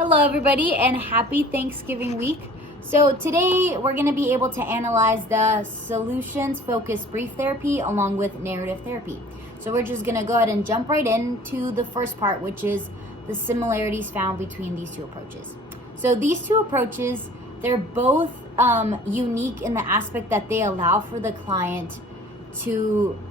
Hello everybody and happy Thanksgiving week. So today we're going to be able to analyze the solutions focused brief therapy along with narrative therapy. So we're just going to go ahead and jump right into the first part, which is the similarities found between these two approaches. So these two approaches, they're both unique in the aspect that they allow for the client to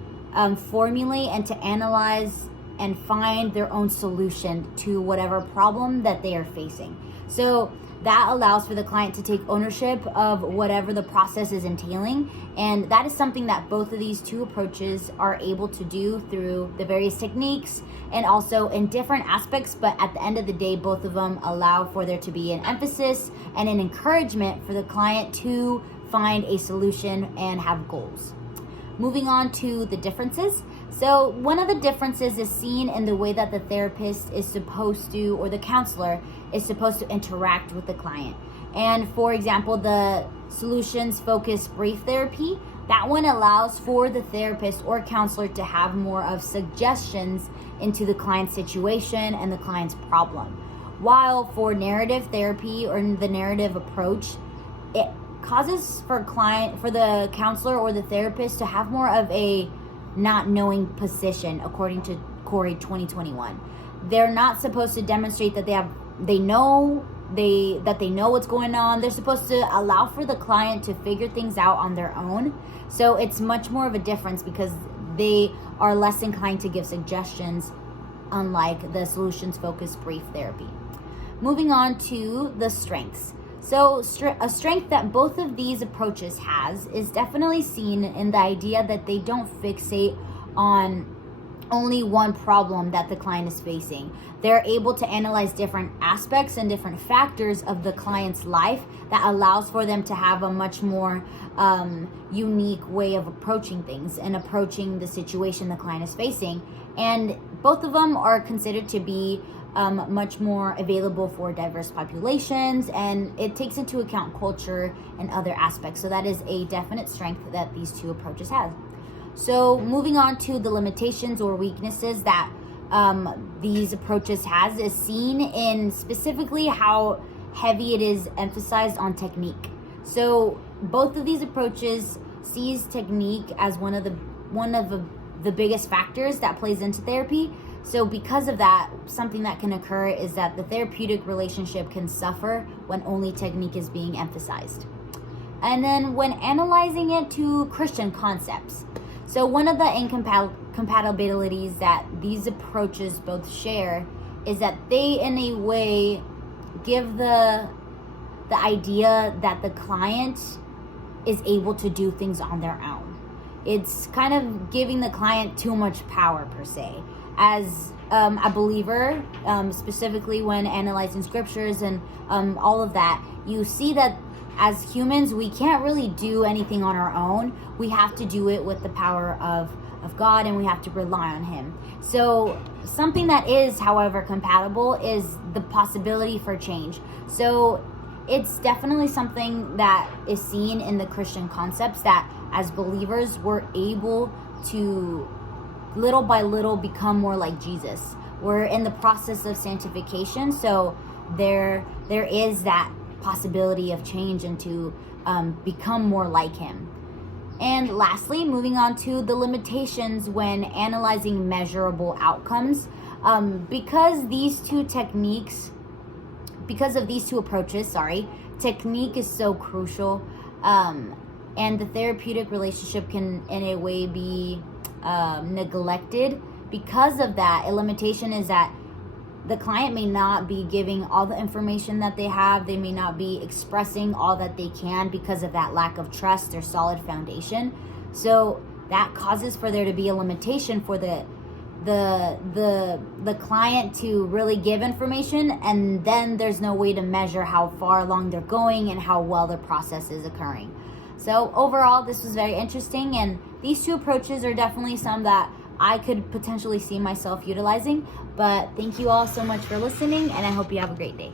formulate and to analyze and find their own solution to whatever problem that they are facing. So that allows for the client to take ownership of whatever the process is entailing. And that is something that both of these two approaches are able to do through the various techniques and also in different aspects. But at the end of the day, both of them allow for there to be an emphasis and an encouragement for the client to find a solution and have goals. Moving on to the differences. So one of the differences is seen in the way that the therapist is supposed to, or the counselor is supposed to interact with the client. And for example, the solutions focused brief therapy, that one allows for the therapist or counselor to have more of suggestions into the client's situation and the client's problem. While for narrative therapy or the narrative approach, it causes for the counselor or the therapist to have more of a not knowing position, according to Corey 2021. They're not supposed to demonstrate that they know what's going on. They're supposed to allow for the client to figure things out on their own. So it's much more of a difference because they are less inclined to give suggestions, unlike the solutions focused brief therapy. Moving on to the strengths. So a strength that both of these approaches has is definitely seen in the idea that they don't fixate on only one problem that the client is facing. They're able to analyze different aspects and different factors of the client's life that allows for them to have a much more unique way of approaching things and approaching the situation the client is facing. And both of them are considered to be much more available for diverse populations, and it takes into account culture and other aspects. So that is a definite strength that these two approaches have. So moving on to the limitations or weaknesses that these approaches has is seen in specifically how heavy it is emphasized on technique. So both of these approaches sees technique as one of the biggest factors that plays into therapy. So because of that, something that can occur is that the therapeutic relationship can suffer when only technique is being emphasized. And then when analyzing it to Christian concepts. So one of the incompatibilities that these approaches both share is that they in a way give the idea that the client is able to do things on their own. It's kind of giving the client too much power per se. As a believer, specifically when analyzing scriptures and all of that, you see that as humans, we can't really do anything on our own. We have to do it with the power of God, and we have to rely on Him. So something that is, however, compatible is the possibility for change. So it's definitely something that is seen in the Christian concepts that as believers, we're able to little by little become more like Jesus. We're in the process of sanctification, so there is that possibility of change and to become more like Him. And lastly, moving on to the limitations when analyzing measurable outcomes. Because of these two approaches, technique is so crucial, and the therapeutic relationship can in a way be neglected. Because of that, a limitation is that the client may not be giving all the information that they have. They may not be expressing all that they can because of that lack of trust or solid foundation. So that causes for there to be a limitation for the client to really give information, and then there's no way to measure how far along they're going and how well the process is occurring. So overall, this was very interesting, and these two approaches are definitely some that I could potentially see myself utilizing. But thank you all so much for listening, and I hope you have a great day.